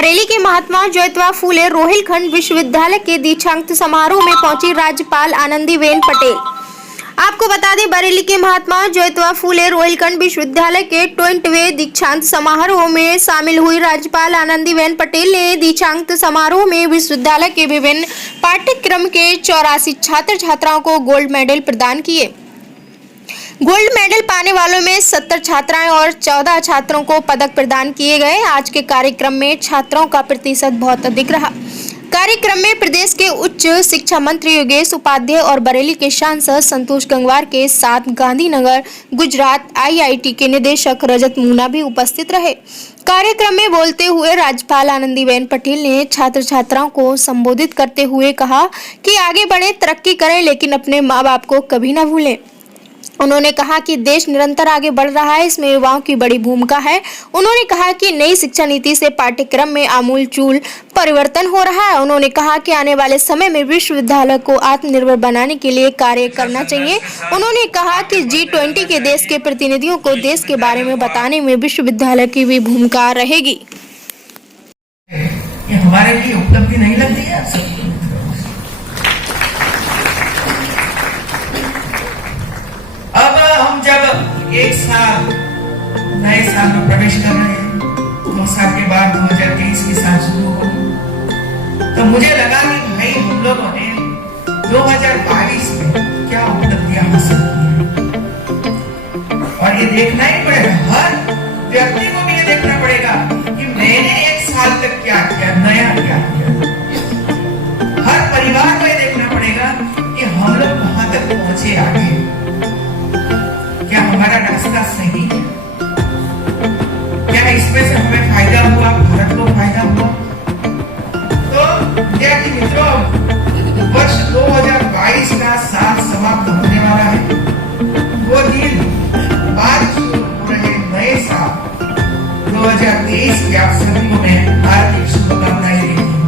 बरेली के महात्मा ज्योतिबा फूले रोहिलखंड विश्वविद्यालय के दीक्षांत समारोह में पहुंची राज्यपाल आनंदीबेन पटेल। आपको बता दें, बरेली के महात्मा ज्योतिबा फूले रोहिलखंड विश्वविद्यालय के 20वें दीक्षांत समारोह में शामिल हुई राज्यपाल आनंदीबेन पटेल ने दीक्षांत समारोह में विश्वविद्यालय के विभिन्न पाठ्यक्रम के 84 छात्र छात्राओं को गोल्ड मेडल प्रदान किए। गोल्ड मेडल पाने वालों में 70 छात्राएं और 14 छात्रों को पदक प्रदान किए गए। आज के कार्यक्रम में छात्रों का प्रतिशत बहुत अधिक रहा। कार्यक्रम में प्रदेश के उच्च शिक्षा मंत्री योगेश उपाध्याय और बरेली के सांसद संतोष गंगवार के साथ गांधीनगर गुजरात IIT के निदेशक रजत मूना भी उपस्थित रहे। कार्यक्रम में बोलते हुए राज्यपाल आनंदीबेन पटेल ने छात्र छात्राओं को संबोधित करते हुए कहा कि आगे बढ़े, तरक्की करें, लेकिन अपने माँ बाप को कभी न भूलें। उन्होंने कहा कि देश निरंतर आगे बढ़ रहा है, इसमें युवाओं की बड़ी भूमिका है। उन्होंने कहा कि नई शिक्षा नीति से पाठ्यक्रम में आमूलचूल परिवर्तन हो रहा है। उन्होंने कहा कि आने वाले समय में विश्वविद्यालय को आत्मनिर्भर बनाने के लिए कार्य करना चाहिए। उन्होंने कहा कि G20 के देश के प्रतिनिधियों को देश के बारे में बताने में विश्वविद्यालय की भी भूमिका रहेगी। ये हमारे लिए उपलब्धि नहीं लगती है। अब हम जब एक साल नए साल में प्रवेश कर रहे हैं, 2 साल के बाद 2023 की साल शुरू हो, तो मुझे लगा कि भाई हम लोगों ने 2022 में क्या उपलब्धियां हासिल की, और ये देखना ही पड़ेगा। हर व्यक्ति को भी ये देखना पड़ेगा कि मैंने एक साल तक क्या किया, नया क्या किया। हर परिवार को ये देखना पड़ेगा कि हम लोग कहां तक पहुंचे आगे, क्या हमारा रास्ता सही है, क्या इसमें से हमें फायदा हुआ, भारत को फायदा हुआ। तो विद्यार्थी मित्रों, वर्ष 2022 का साल समाप्त होने वाला है। वो दिन बाद शुरू हो रहे नए साल 2023 के आप सभी को मैं हार्दिक शुभकामनाएं देती हूँ।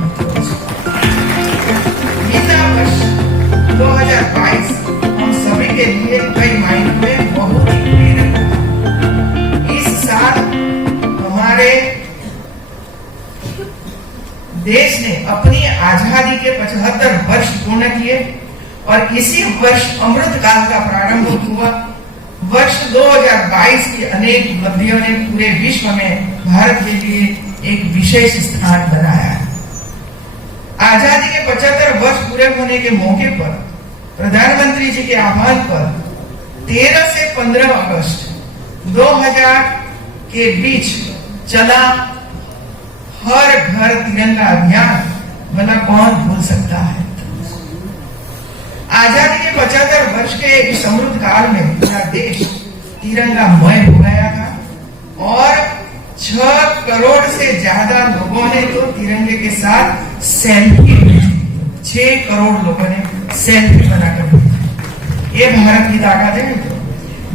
बीता वर्ष 2022 हम सभी के लिए कई मायनों में बहुत ही प्रेरक रहा। इस साल हमारे देश ने अपनी आजादी के 75 वर्ष पूर्ण किए और इसी वर्ष अमृत काल का प्रारंभ हुआ। वर्ष 2022 की अनेक उपलब्धियों ने पूरे विश्व में भारत के लिए एक विशेष स्थान बनाया है। आजादी के 75 वर्ष पूरे होने के मौके पर प्रधानमंत्री जी के आह्वान पर 13 से 15 अगस्त 2000 के बीच चला हर घर तिरंगा अभियान, भला कौन भूल सकता है। आजादी के 75 वर्ष के इस अमृत काल में पूरा देश तिरंगामय हो गया था और 6 करोड़ से ज्यादा लोगों ने तो तिरंगे के साथ सेल्फी ली। 6 करोड़ लोगों ने सेल्फी बनाकर ली। ये भारत की ताकत है।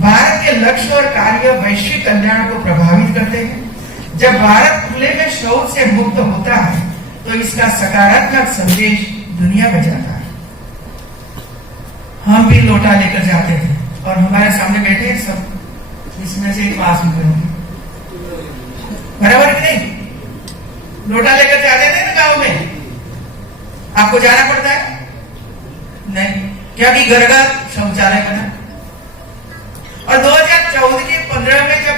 भारत के लक्ष्य और कार्य वैश्विक कल्याण को प्रभावित करते हैं। जब भारत खुले में शौच से मुक्त होता है तो इसका सकारात्मक संदेश दुनिया में जाता है। हम भी लोटा लेकर जाते थे और हमारे सामने बैठे सब, इसमें से एक पास में करेंगे, बराबर कि नहीं? लोटा लेकर जाते थे ना गांव में। आपको जाना पड़ता है नहीं क्या कि घर घर शौचालय बना। और 2014 के 15 में जब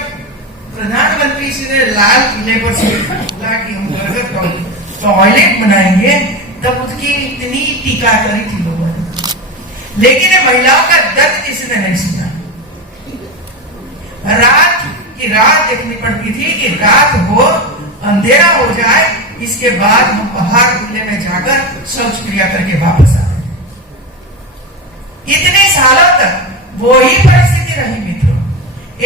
प्रधानमंत्री जी ने लाल किले पर से बोला कि हम घर घर टॉयलेट बनाएंगे, तब उसकी इतनी टीका करी थी लोगों ने, लेकिन महिलाओं का दर्द किसी ने नहीं सुना। रात की रात देखनी पड़ती थी कि रात हो, अंधेरा हो जाए, इसके बाद हम बाहर खुले में जाकर शौच क्रिया करके वापस आते। इतने सालों तक वही परिस्थिति रही मित्रों।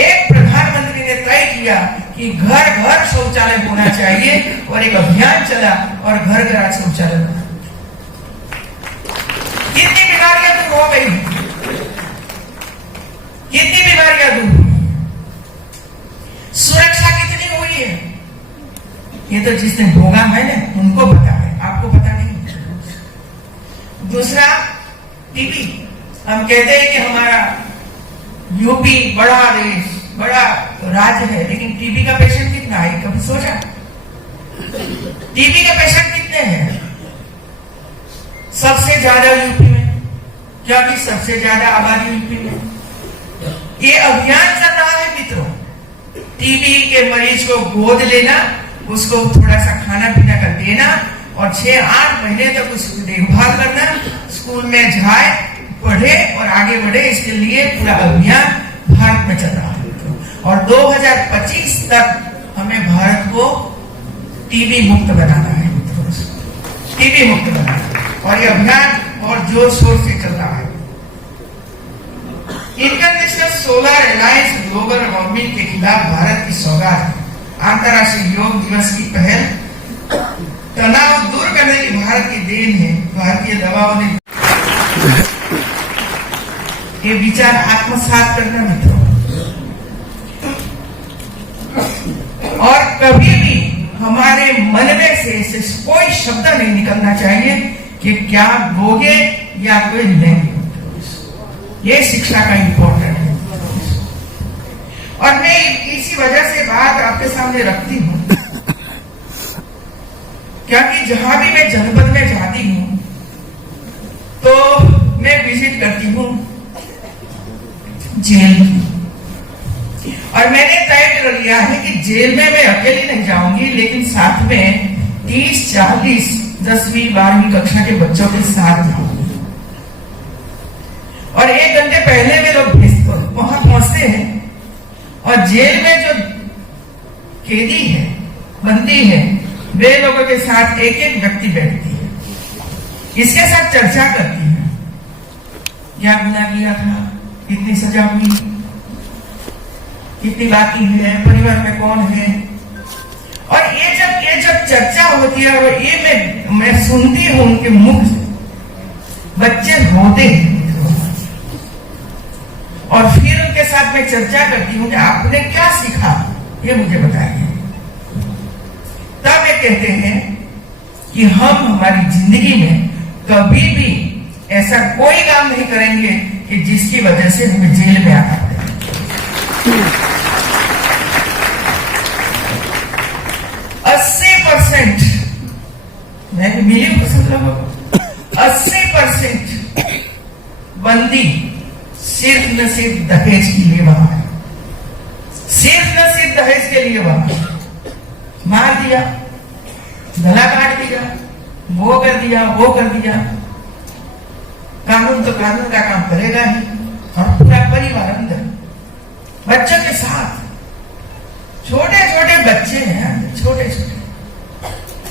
एक प्रधानमंत्री ने तय किया कि घर घर शौचालय होना चाहिए और एक अभियान चला और घर घर शौचालय बना। कितनी बीमारियां दूर हो गई, कितनी बीमारियां दूर हुई, सुरक्षा कितनी हुई है, ये तो जिसने भोगा है ना उनको पता है, आपको पता नहीं। दूसरा टीबी। हम कहते हैं कि हमारा यूपी बड़ा देश, बड़ा राज्य है, लेकिन टीबी का पेशेंट कितना है, कभी सोचा? टीबी के पेशेंट कितने हैं? सबसे ज्यादा यूपी में, क्योंकि सबसे ज्यादा आबादी यूपी में। ये अभियान चल रहा है मित्रों, टीबी के मरीज को गोद लेना, उसको थोड़ा सा खाना पीना कर देना और 6-8 महीने तक उसकी देखभाल करना, स्कूल में जाए, पढ़े और आगे बढ़े। इसके लिए पूरा अभियान भारत में चल रहा है और 2025 तक हमें भारत को टीबी मुक्त बनाना है मित्रों, टीबी मुक्त बनाना है। और ये अभियान और जोर शोर से चल रहा है। International solar alliance global warming के खिलाफ भारत की सौगात, अंतर्राष्ट्रीय योग दिवस की पहल, तनाव दूर करने की भारत की देन है। भारतीय दवाओं ने ये विचार आत्मसात करना मित्रों, और कभी भी हमारे मन में से कोई शब्द नहीं निकलना चाहिए कि क्या लोगे या कोई लेंगे। ये शिक्षा का इंपॉर्टेंट है और मैं इसी वजह से बात आपके सामने रखती हूं, क्योंकि जहां भी मैं जनपद में जाती हूं तो मैं विजिट करती हूं जेल की, और मैंने तय कर लिया है कि जेल में मैं अकेली नहीं जाऊंगी, लेकिन साथ में 30-40 10वीं-12वीं कक्षा के बच्चों के साथ जाऊंगी। और 1 घंटे पहले वे लोग वहां पहुंचते हैं और जेल में जो कैदी है, बंदी है, वे लोगों के साथ एक व्यक्ति बैठती है, इसके साथ चर्चा करती है, क्या गुनाह किया था, कितनी सजा हुई, कितनी बाकी है, परिवार में कौन है। और ये जब चर्चा होती है और ये मैं सुनती हूं उनके मुख से, बच्चे रोते हैं और फिर उनके साथ मैं चर्चा करती हूँ कि आपने क्या सीखा, ये मुझे बताइए। तब वे कहते हैं कि हम हमारी जिंदगी में कभी भी ऐसा कोई काम नहीं करेंगे कि जिसकी वजह से हमें जेल में आना पड़े। 80% मैं मिली हूं सब लोगों को, 80% बंदी सिर्फ न सिर्फ दहेज के लिए वहां है, सिर्फ न सिर्फ दहेज के लिए वहां है। मार दिया, गला काट दिया, वो कर दिया, वो कर दिया, कानून तो कानून का काम करेगा ही, और पूरा परिवार अंदर बच्चों के साथ, छोटे छोटे बच्चे हैं, छोटे छोटे,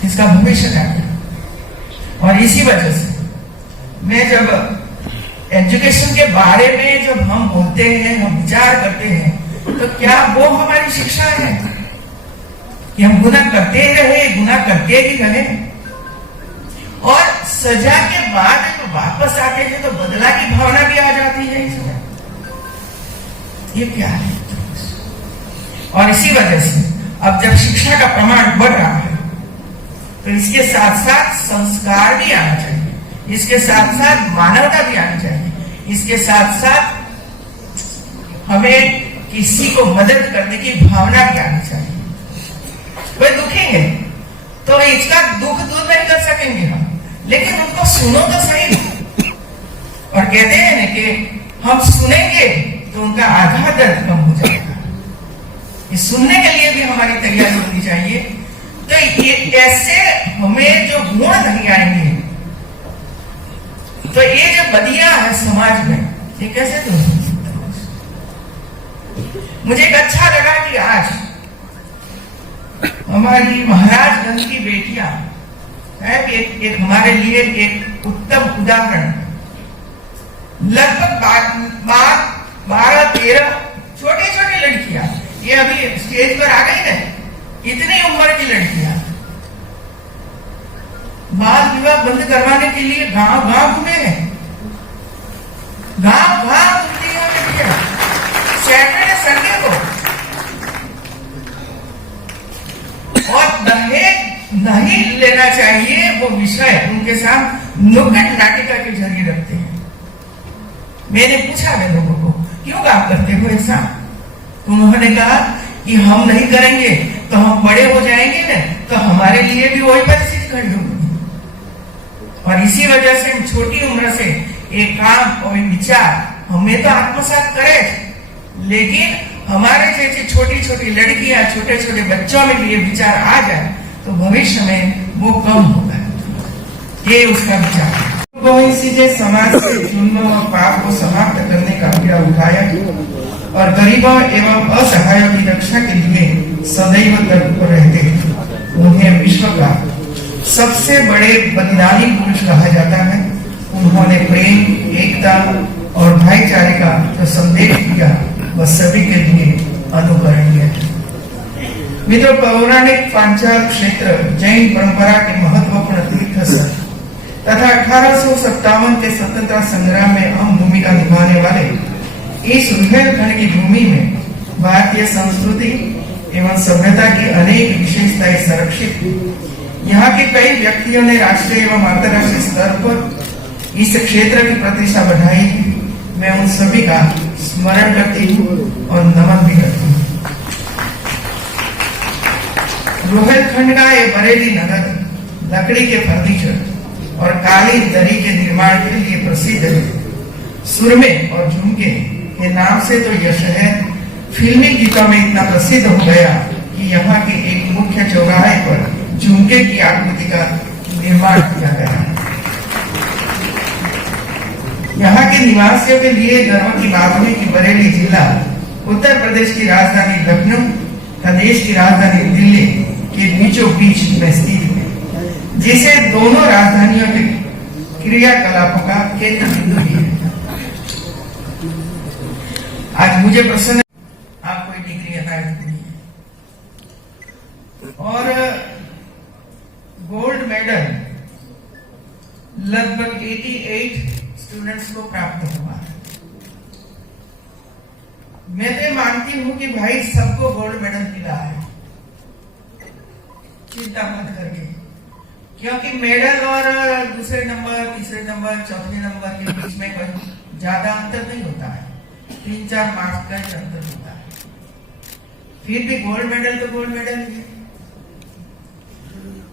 इसका भविष्य क्या है। और इसी वजह से मैं जब एजुकेशन के बारे में जब हम बोलते हैं, हम विचार करते हैं, तो क्या वो हमारी शिक्षा है कि हम गुनाह करते ही रहे, गुनाह करते ही रहे, और सजा के बाद जब वापस आते हैं तो बदला की भावना भी आ जाती है इसमें। ये क्या है? और इसी वजह से अब जब शिक्षा का प्रमाण बढ़ रहा है तो इसके साथ साथ संस्कार भी आना चाहिए, इसके साथ साथ मानवता भी आनी चाहिए, इसके साथ साथ हमें किसी को मदद करने की भावना भी आनी चाहिए। वे दुखी है तो इसका दुख दूर नहीं कर सकेंगे हम, लेकिन उनको सुनो तो सही। और कहते हैं ना कि हम सुनेंगे तो उनका आधा दर्द कम हो जाएगा। ये सुनने के लिए भी हमारी तैयारी होनी चाहिए। तो ये ऐसे हमें जो गुण नहीं आएंगे, तो ये जो बदिया है समाज में, ये कैसे दूर? मुझे एक अच्छा लगा कि आज हमारी महाराजगंज की बेटियां एक हमारे लिए एक उत्तम उदाहरण, लगभग 12-13 छोटी छोटी लड़कियां, ये अभी स्टेज पर आ गई ना, इतनी उम्र की लड़कियां बाल विवाह बंद करवाने के लिए गांव गांव घूमे हैं, गांव गांव घूमती हैं लड़कियां सैटरडे संडे को। और दहेज नहीं लेना चाहिए वो विषय उनके साथ नुक्कड़ नाटिका के जरिए रखते हैं। मैंने पूछा वे लोगों को, क्यों काम करते हो ऐसा? तो उन्होंने कहा कि हम नहीं करेंगे तो हम बड़े हो जाएंगे ना, तो हमारे लिए भी वही परिस्थिति खड़ी होगी। और इसी वजह से हम छोटी उम्र से एक काम और एक विचार हमें तो आत्मसात करे, लेकिन हमारे जैसी छोटी छोटी लड़कियां, छोटे छोटे बच्चों में भी ये विचार आ जाए तो भविष्य में वो कम होगा। ये उसका विचार है। गोविंद सिंह जी समाज से जुल्म और पाप को समाप्त करने का अभियान उठाया और गरीबों एवं असहायों की रक्षा के लिए सदैव तत्पर रहते। उन्हें विश्व का सबसे बड़े बलिदानी पुरुष कहा जाता है। उन्होंने प्रेम, एकता और भाईचारे का जो संदेश दिया वह सभी के लिए अनुकरणीय है। मित्रों, पौराणिक पांचाल क्षेत्र जैन परंपरा के महत्वपूर्ण तीर्थ स्थल तथा 1857 के स्वतंत्रता संग्राम में अहम भूमिका निभाने वाले इस रुहेलखंड की भूमि में भारतीय संस्कृति एवं सभ्यता की अनेक विशेषताएं संरक्षित। यहाँ के कई व्यक्तियों ने राष्ट्रीय एवं अंतर्राष्ट्रीय स्तर पर इस क्षेत्र की प्रतिष्ठा बढ़ाई। मैं उन सभी का स्मरण करती हूँ और नमन भी करती हूँ। रुहेलखंड का ये बरेली नगर लकड़ी के फर्नीचर और कालीन दरी के निर्माण के लिए प्रसिद्ध है। सुरमे और झुमके के नाम से तो यह शहर फिल्मी गीतों में इतना प्रसिद्ध हो गया कि यहाँ के एक मुख्य चौराहे पर झुमके की आकृति का निर्माण किया गया है। यहाँ के निवासियों के लिए गर्व की बात है कि बरेली जिला उत्तर प्रदेश की राजधानी लखनऊ तथा देश की राजधानी दिल्ली के बीचों बीच में स्थित है, जिसे दोनों राजधानियों के क्रियाकलापों का केंद्र बिंदु है। आज मुझे प्रसन्न आप कोई डिग्री अनायत नहीं है और गोल्ड मेडल लगभग 88 स्टूडेंट्स को प्राप्त हुआ है। मैं तो मानती हूं कि भाई सबको गोल्ड मेडल मिला है, चिंता मत करके, क्योंकि मेडल और दूसरे नंबर, तीसरे नंबर, चौथे नंबर के बीच में कोई ज्यादा अंतर नहीं होता है, 3-4 मार्क्स का ही अंतर होता है। फिर भी गोल्ड मेडल तो गोल्ड मेडल ही है।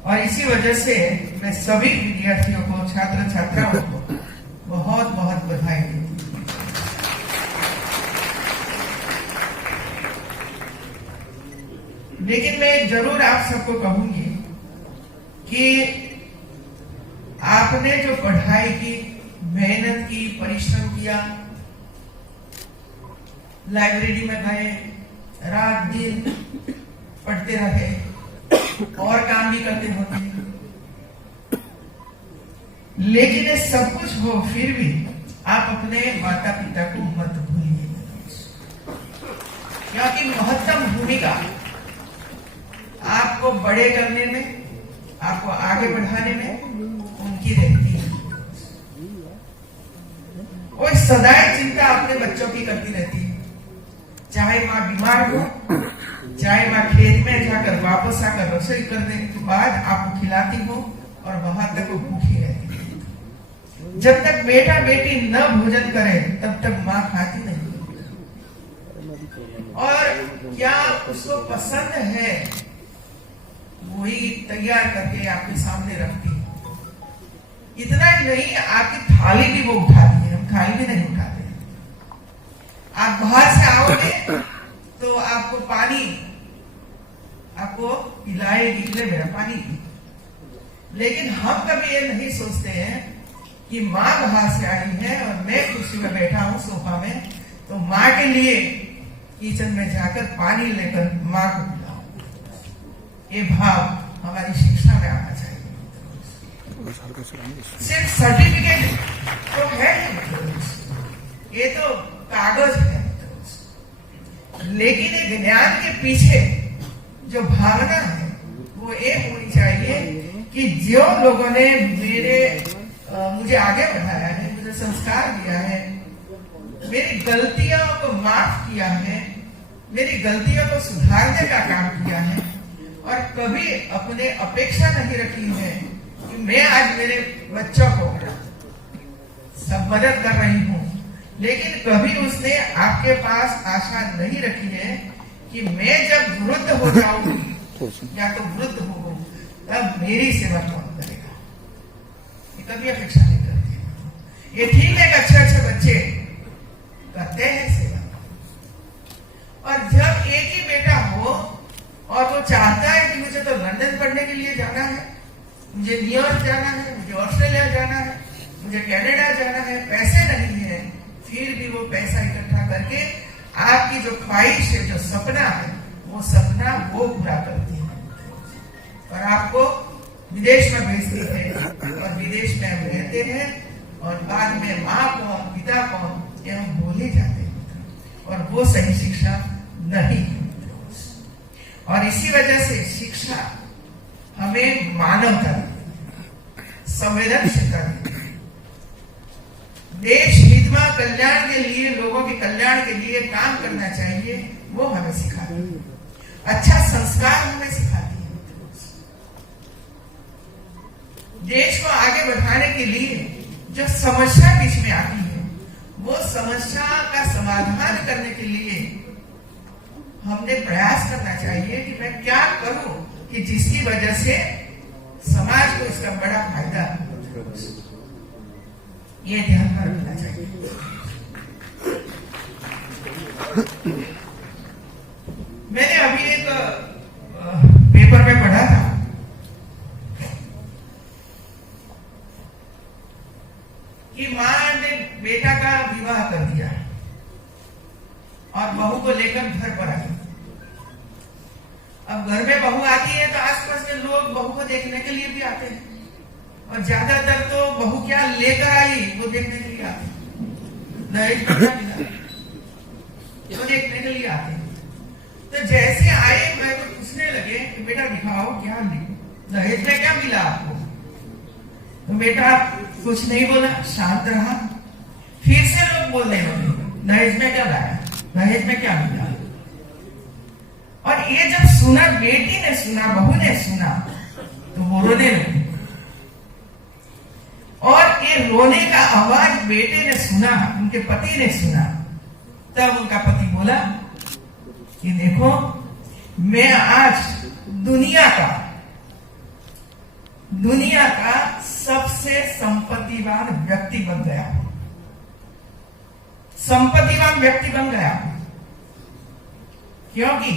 और इसी वजह से मैं सभी विद्यार्थियों को, छात्र छात्राओं को बहुत बहुत बधाई देती हूँ। लेकिन मैं जरूर आप सबको कहूंगी कि आपने जो पढ़ाई की, मेहनत की, परिश्रम किया, लाइब्रेरी में गए, रात दिन पढ़ते रहे और काम भी करते होते हैं, लेकिन ये सब कुछ हो फिर भी आप अपने माता पिता को मत भूलिए, क्योंकि महत्तम भूमिका आपको बड़े करने में, आपको आगे बढ़ाने में उनकी रहती है। वो सदैव चिंता अपने बच्चों की करती रहती है, चाहे माँ बीमार हो, चाहे माँ खेत में जाकर वापस आकर रसोई करने के बाद आपको खिलाती हो और वहां तक वो भूखी रहती है। जब तक बेटा बेटी न भोजन करे तब तक माँ खाती नहीं। और क्या उसको पसंद है वही तैयार करके आपके सामने रखती है। इतना ही नहीं, आपकी थाली भी वो उठाती है, हम थाली भी नहीं उठाते। आप बाहर से आओगे तो आपको पानी आपको पिलाएगी, ले मेरा पानी पी। लेकिन हम कभी ये नहीं सोचते हैं कि माँ बाहर से आई है और मैं कुर्सी में बैठा हूं सोफा में, तो माँ के लिए किचन में जाकर पानी लेकर माँ को पिलाऊं। ये भाव हमारी शिक्षा में आना चाहिए। सिर्फ सर्टिफिकेट तो है ये तो कागज है, लेकिन ये ज्ञान के पीछे जो भावना है वो ये होनी चाहिए कि जो लोगों ने मुझे आगे बढ़ाया है, मुझे संस्कार दिया है, मेरी गलतियों को माफ किया है, मेरी गलतियों को सुधारने का काम किया है और कभी अपने अपेक्षा नहीं रखी है कि मैं आज मेरे बच्चों को सब मदद कर रही हूँ, लेकिन कभी उसने आपके पास आशा नहीं रखी है कि मैं जब वृद्ध हो जाऊंगी या तो वृद्ध हो तब मेरी सेवा कौन करेगा? ये कभी अपेक्षा नहीं करती। ये ठीक है कि अच्छे बच्चे करते हैं सेवा, और जब एक ही बेटा हो और वो चाहता है कि मुझे तो लंदन पढ़ने के लिए जाना है, मुझे न्यूयॉर्क जाना है, मुझे ऑस्ट्रेलिया जाना है, मुझे कनाडा जाना है, पैसे नहीं है, फिर भी वो पैसा इकट्ठा करके आपकी जो ख्वाहिश है, जो सपना है, वो सपना वो पूरा करती है और आपको विदेश में भेजती है, और विदेश में हम रहते हैं और बाद में माँ कौन, पिता कौन, ये हम भूल ही जाते हैं, और वो सही शिक्षा नहीं है। और इसी वजह से शिक्षा हमें मानवता, संवेदनशीलता, देश हित में कल्याण के लिए, लोगों के कल्याण के लिए काम करना चाहिए, वो हमें सिखाती है। अच्छा संस्कार हमें सिखाती है। देश को आगे बढ़ाने के लिए जो समस्या बीच में आती है, वो समस्या का समाधान करने के लिए हमने प्रयास करना चाहिए कि मैं क्या करूं कि जिसकी वजह से समाज को इसका बड़ा फायदा हो। ये ध्यान में रखना चाहिए। मैंने अभी एक पेपर में पढ़ा था कि मां ने बेटा का विवाह कर दिया और बहू को लेकर घर पर आई। अब घर में बहू आती है तो आसपास के लोग बहू को देखने के लिए भी आते हैं, और ज्यादातर तो बहू क्या लेकर आई वो देखने के लिए आते हैं, दहेज क्या मिला वो देखने के लिए आते हैं। तो जैसे आए मैं तो पूछने लगे कि बेटा दिखाओ क्या दहेज में क्या मिला आपको? तो बेटा कुछ नहीं बोला, शांत रहा। फिर से लोग बोलने लगे दहेज में क्या लाया, दहेज में क्या मिला? और ये जब सुना, बेटी ने सुना, बहू ने सुना, तो वो रोने लगी। और ये रोने का आवाज बेटे ने सुना, उनके पति ने सुना। तब उनका पति बोला कि देखो, मैं आज दुनिया का सबसे संपत्तिवान व्यक्ति बन गया हूं, संपत्तिवान व्यक्ति बन गया हूं, क्योंकि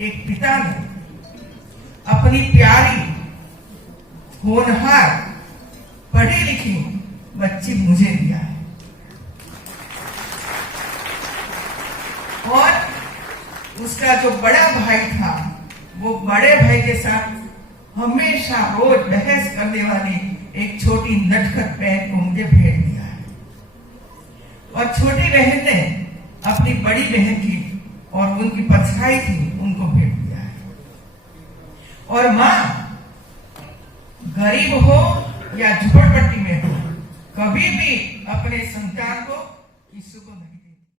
एक पिता ने अपनी प्यारी, होनहार, पढ़ी लिखी बच्ची मुझे दिया है। और उसका जो बड़ा भाई था, वो बड़े भाई के साथ हमेशा रोज बहस करने वाली एक छोटी नटखट बहन को मुझे भेज दिया है। और छोटी बहन ने अपनी बड़ी बहन की और उनकी परछाई थी उनको भेज दिया है। और मां गरीब हो या झोपड़पट्टी में हो, कभी भी अपने संतान को किसी को नहीं